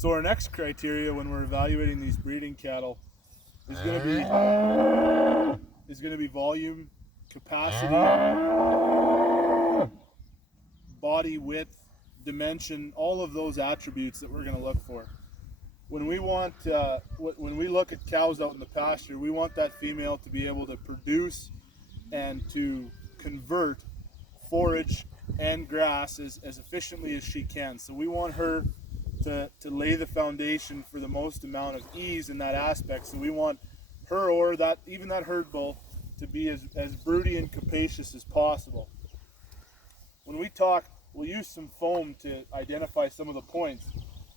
So our next criteria when we're evaluating these breeding cattle is going to be volume, capacity, body width, dimension, all of those attributes that we're going to look for. When we look at cows out in the pasture, we want that female to be able to produce and to convert forage and grass as efficiently as she can. So we want her to lay the foundation for the most amount of ease in that aspect. So we want her or even that herd bull to be as broody and capacious as possible. When we talk, we'll use some foam to identify some of the points.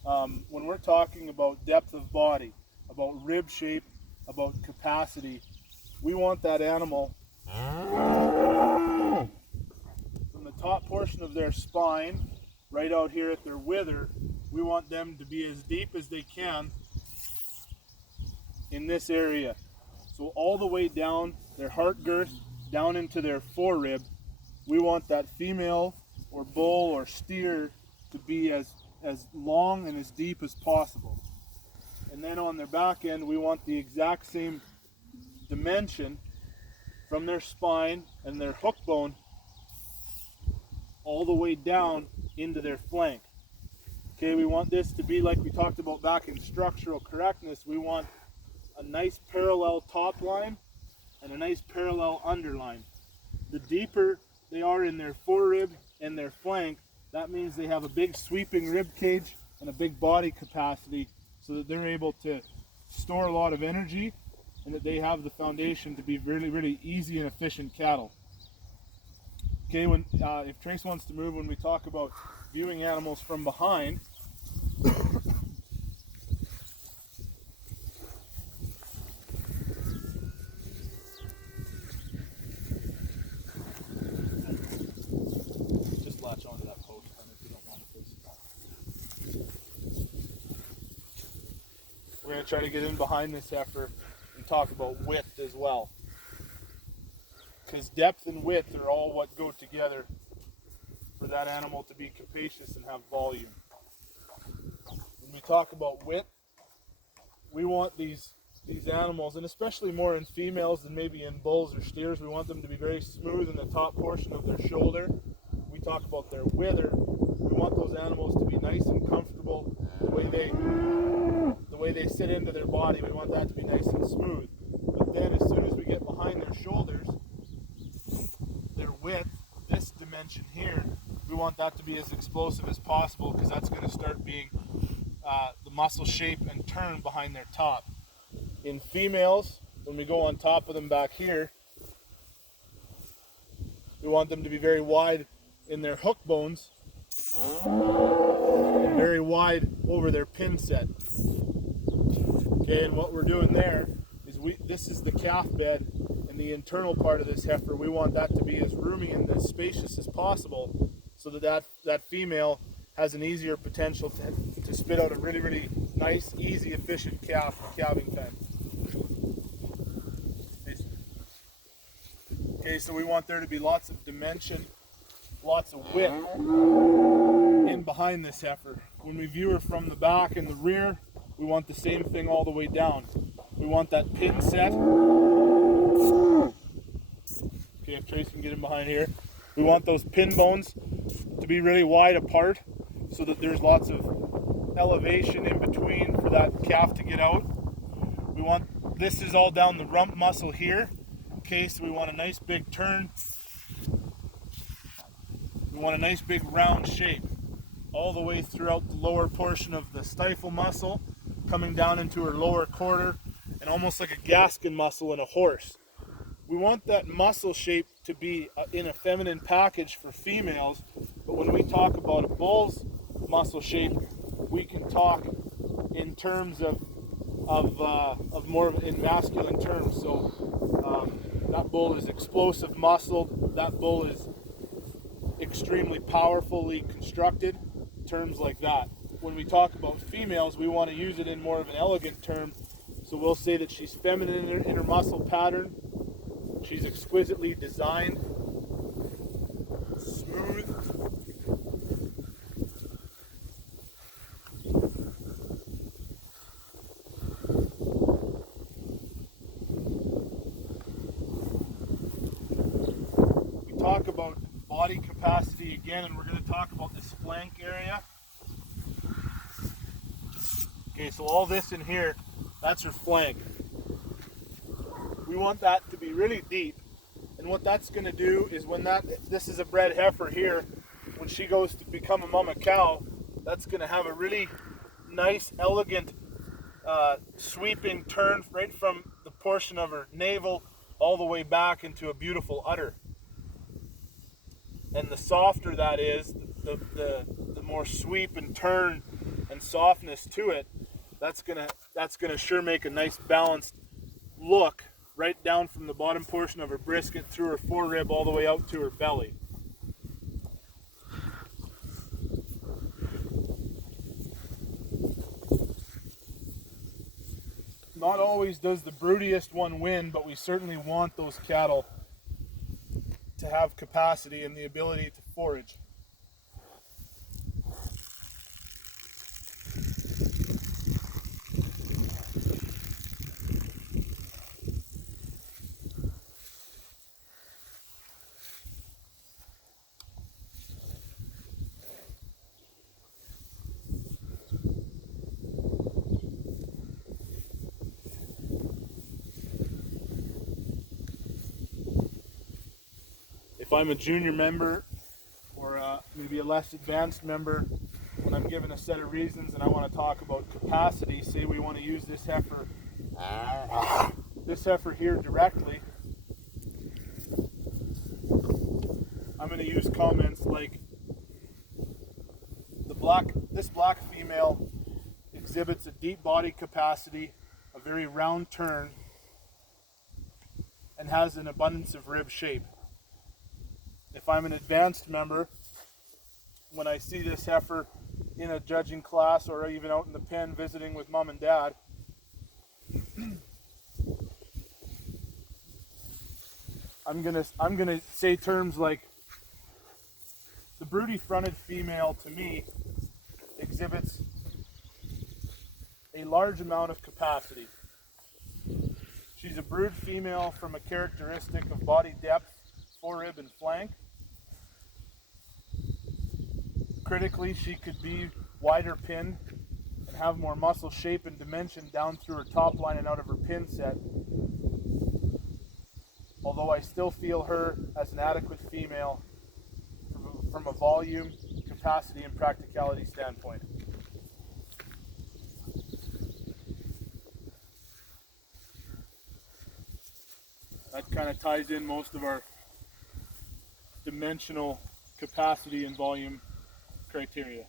When we're talking about depth of body, about rib shape, about capacity, we want that animal from the top portion of their spine right out here at their wither. We want them to be as deep as they can in this area. So all the way down their heart girth, down into their forerib, we want that female or bull or steer to be as long and as deep as possible. And then on their back end, we want the exact same dimension from their spine and their hook bone all the way down into their flank. Okay, we want this to be like we talked about back in structural correctness. We want a nice parallel top line and a nice parallel underline. The deeper they are in their forerib and their flank, that means they have a big sweeping rib cage and a big body capacity so that they're able to store a lot of energy and that they have the foundation to be really, really easy and efficient cattle. Okay, if Trace wants to move, when we talk about viewing animals from behind, just latch onto that post if you don't want to. We're going to try to get in behind this heifer and talk about width as well, because depth and width are all what go together for that animal to be capacious and have volume. When we talk about width, we want these animals, and especially more in females than maybe in bulls or steers, we want them to be very smooth in the top portion of their shoulder. We talk about their wither. We want those animals to be nice and comfortable. The way they sit into their body, we want that to be nice and smooth. But then as soon as we get behind their shoulders, their width, this dimension here, we want that to be as explosive as possible, because that's going to start being the muscle shape and turn behind their top. In females, when we go on top of them back here, we want them to be very wide in their hook bones and very wide over their pin set. Okay, and what we're doing there is this is the calf bed, and the internal part of this heifer, we want that to be as roomy and as spacious as possible, so that female has an easier potential to spit out a really, really nice, easy, efficient calf calving time. Okay, so we want there to be lots of dimension, lots of width in behind this heifer. When we view her from the back and the rear, we want the same thing all the way down. We want that pin set. Okay, if Trace can get in behind here. We want those pin bones to be really wide apart so that there's lots of elevation in between for that calf to get out. We want, this is all down the rump muscle here. Okay, so we want a nice big turn. We want a nice big round shape all the way throughout the lower portion of the stifle muscle, coming down into her lower quarter, and almost like a Gaskin muscle in a horse. We want that muscle shape to be in a feminine package for females, but when we talk about a bull's muscle shape, we can talk in terms of more in masculine terms. So that bull is explosive muscled, that bull is extremely powerfully constructed, terms like that. When we talk about females, we want to use it in more of an elegant term. So we'll say that she's feminine in her muscle pattern, she's exquisitely designed, smooth, talk about body capacity again, and we're going to talk about this flank area. Okay, so all this in here, that's her flank. We want that to be really deep, and what that's going to do is when this is a bred heifer here, when she goes to become a mama cow, that's going to have a really nice, elegant, sweeping turn right from the portion of her navel all the way back into a beautiful udder. And the softer that is, the more sweep and turn and softness to it, that's gonna sure make a nice balanced look right down from the bottom portion of her brisket through her forerib all the way out to her belly. Not always does the broodiest one win, but we certainly want those cattle to have capacity and the ability to forage. If I'm a junior member or maybe a less advanced member, when I'm given a set of reasons and I want to talk about capacity, say we want to use this heifer here directly, I'm going to use comments like this black female exhibits a deep body capacity, a very round turn, and has an abundance of rib shape. If I'm an advanced member, when I see this heifer in a judging class or even out in the pen visiting with mom and dad, I'm gonna say terms like the broody fronted female to me exhibits a large amount of capacity. She's a brood female from a characteristic of body depth, forerib and flank. Critically, she could be wider pinned and have more muscle shape and dimension down through her top line and out of her pin set. Although I still feel her as an adequate female from a volume, capacity, and practicality standpoint. That kind of ties in most of our dimensional capacity and volume criteria.